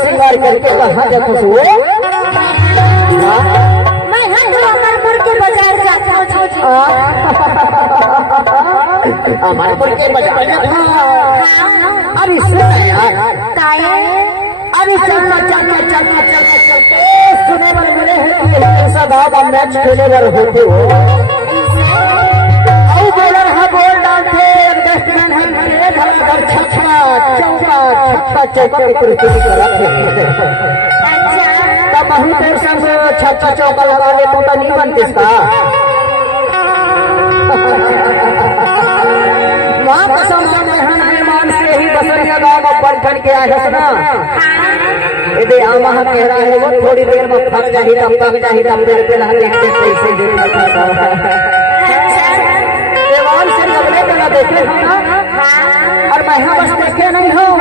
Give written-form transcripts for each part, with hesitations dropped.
श्रृंगार करके कहा जाता है मैं अमरपुर के बाजार जाता हूँ। अमरपुर के बाजार अरे अरे चलना चलते सुने वाले मिले हैं ऐसा दावा मैच खेले वाले होते हो बॉलर है बॉल डालते बैट्समैन है धड़ाधड़ छक्का चौका की परिस्थिति कर रखे तब महूदेव संग छक्का चौका लगा ले तो नहीं बनते इसका वहाँ कसम से मेहमान से ही बसरिया गाँव में बैठन के आए ना यदि आमा कह रहा है वो थोड़ी देर में फंस जाही तब मेरे पे लगे से लगने का देखे और मैं बस देखे नहीं हूँ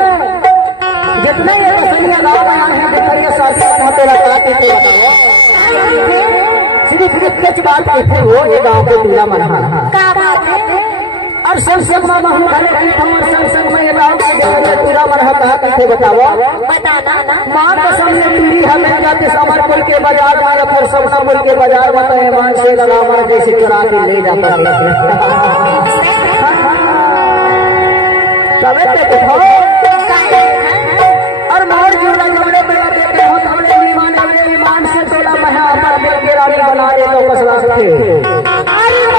जितने ये बसरिया गाँव में आए हैं देखिए साथी तेरा बताओ सिर्फ कुछ बात कहते हो ये गाँव के दूल्हा मना और संसद में महू घरे गई हम और संसद में ये गाँव के पूरा मना कहा कहते बताओ माँ कसम ये पीढ़ी हमें जाते समरपुर के बाजार में या फिर समनापुर के बाजार में तो मान से लगा जैसे चुरा के ले जाता और मोर जुड़ा जमने पे देते हो हमने ईमान से तोला महा अमर के रानी बना दे तो कसला के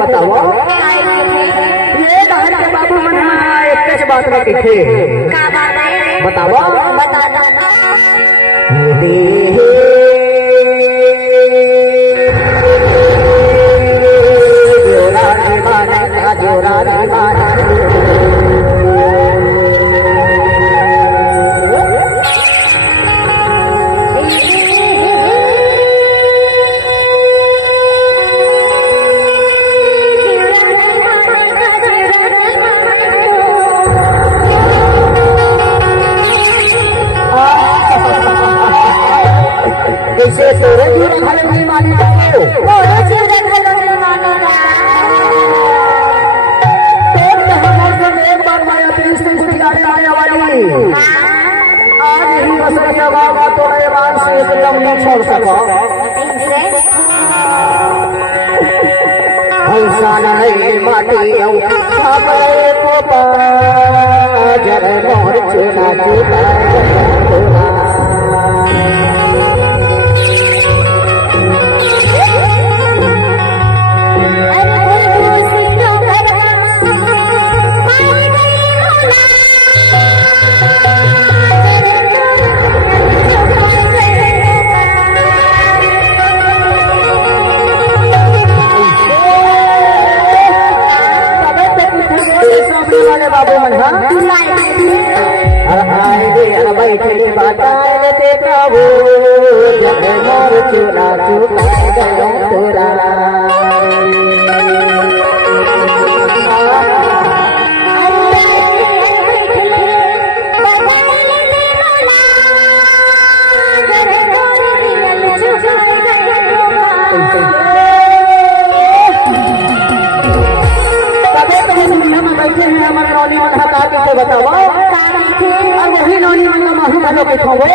बताओ ये डहर के बाबू मन एक बात रखे बताओ जैसे तोरे दूर खाने नहीं मानी जाओ एक बार माया तीस दिन गुजरात आने वाली आज ही बसरिया गाँव तो नए बार से एकदम नहीं छोड़ सका ऐसा नहीं माटी को जर मोर चुना बाबू मन बैठे बताए देता वो जब मोर चूल्हा तोरा बताओ और वही नौनी मन महू भलो के खोबो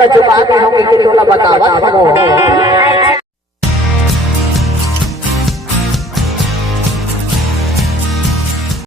वाला चुका के हम के तोला बतावत हो